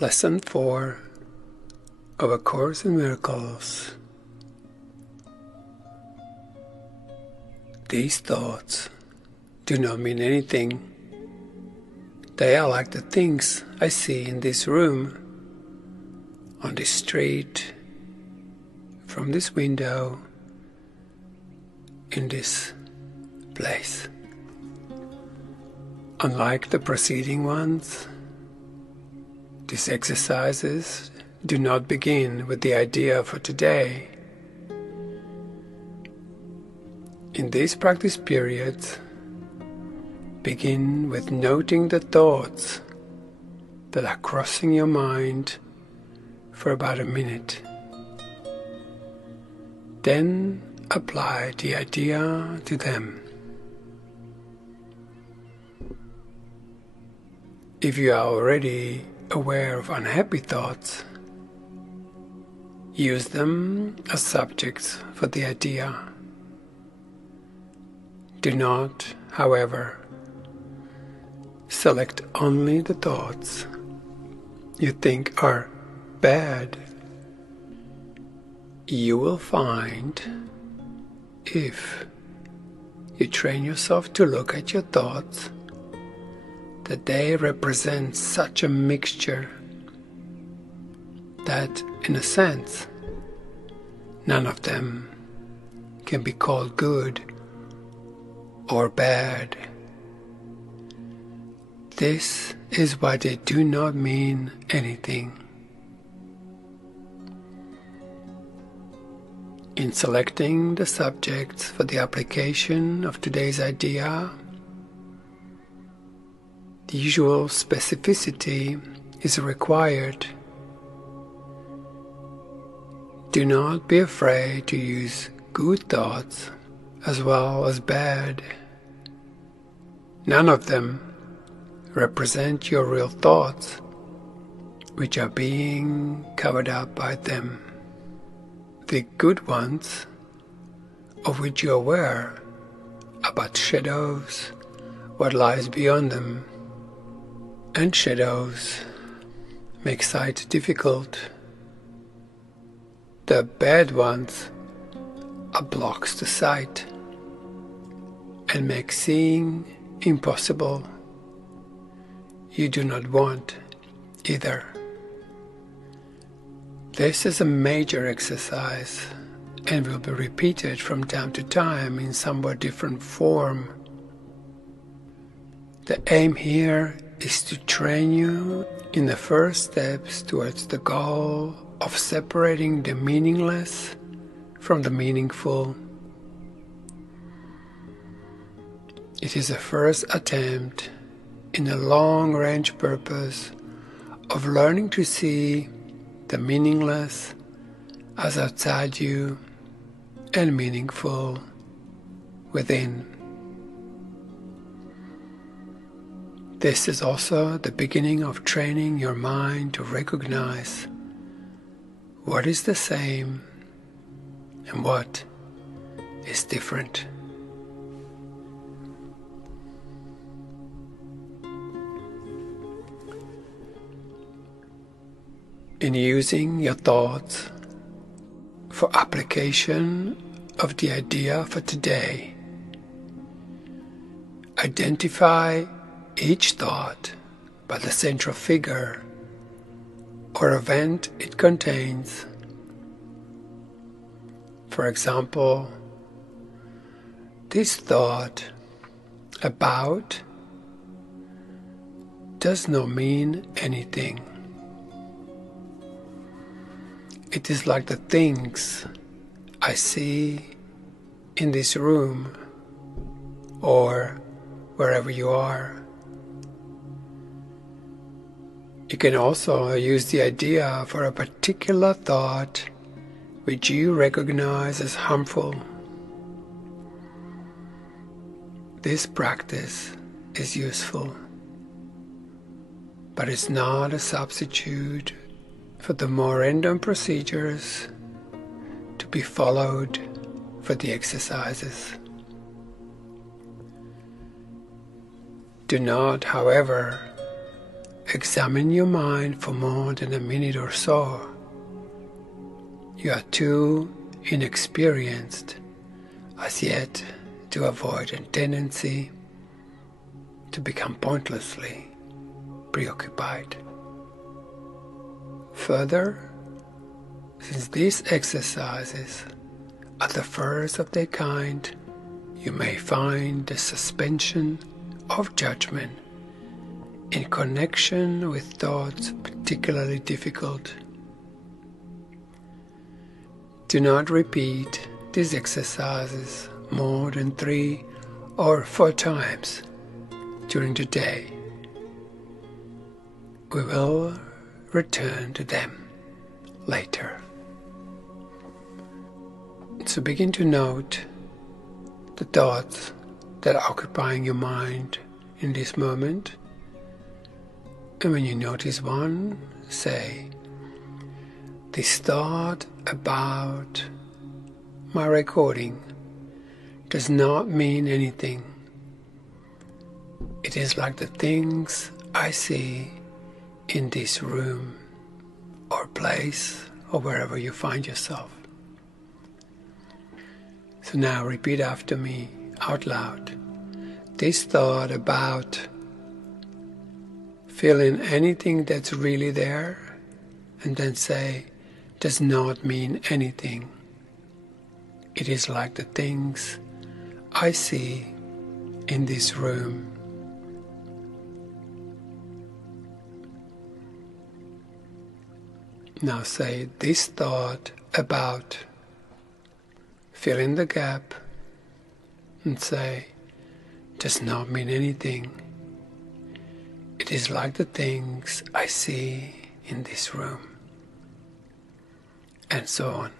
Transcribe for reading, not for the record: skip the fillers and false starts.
Lesson 4 of A Course in Miracles. These thoughts do not mean anything. They are like the things I see in this room, on this street, from this window, in this place. Unlike the preceding ones, these exercises do not begin with the idea for today. In these practice periods, begin with noting the thoughts that are crossing your mind for about a minute. Then apply the idea to them. If you are already aware of unhappy thoughts, use them as subjects for the idea. Do not, however, select only the thoughts you think are bad. You will find, if you train yourself to look at your thoughts, that they represent such a mixture that, in a sense, none of them can be called good or bad. This is why they do not mean anything. In selecting the subjects for the application of today's idea, the usual specificity is required. Do not be afraid to use good thoughts as well as bad. None of them represent your real thoughts, which are being covered up by them. The good ones, of which you are aware, are but shadows, what lies beyond them. And shadows make sight difficult. The bad ones are blocks to sight and make seeing impossible. You do not want either. This is a major exercise and will be repeated from time to time in somewhat different form. The aim here is to train you in the first steps towards the goal of separating the meaningless from the meaningful. It is a first attempt in a long-range purpose of learning to see the meaningless as outside you and meaningful within. This is also the beginning of training your mind to recognize what is the same and what is different. In using your thoughts for application of the idea for today, identify each thought by the central figure or event it contains. For example, this thought about does not mean anything. It is like the things I see in this room or wherever you are. You can also use the idea for a particular thought which you recognize as harmful. This practice is useful, but it's not a substitute for the more random procedures to be followed for the exercises. Do not, however, examine your mind for more than a minute or so, you are too inexperienced as yet to avoid a tendency to become pointlessly preoccupied. Further, since these exercises are the first of their kind, you may find the suspension of judgment in connection with thoughts particularly difficult. Do not repeat these exercises more than 3 or 4 times during the day. We will return to them later. So begin to note the thoughts that are occupying your mind in this moment. And when you notice one, say, "This thought about my recording does not mean anything. It is like the things I see in this room or place or wherever you find yourself." So now repeat after me out loud. This thought about feeling anything that's really there, and then say, does not mean anything. It is like the things I see in this room. Now say this thought about, fill in the gap, and say, does not mean anything. It is like the things I see in this room. And so on.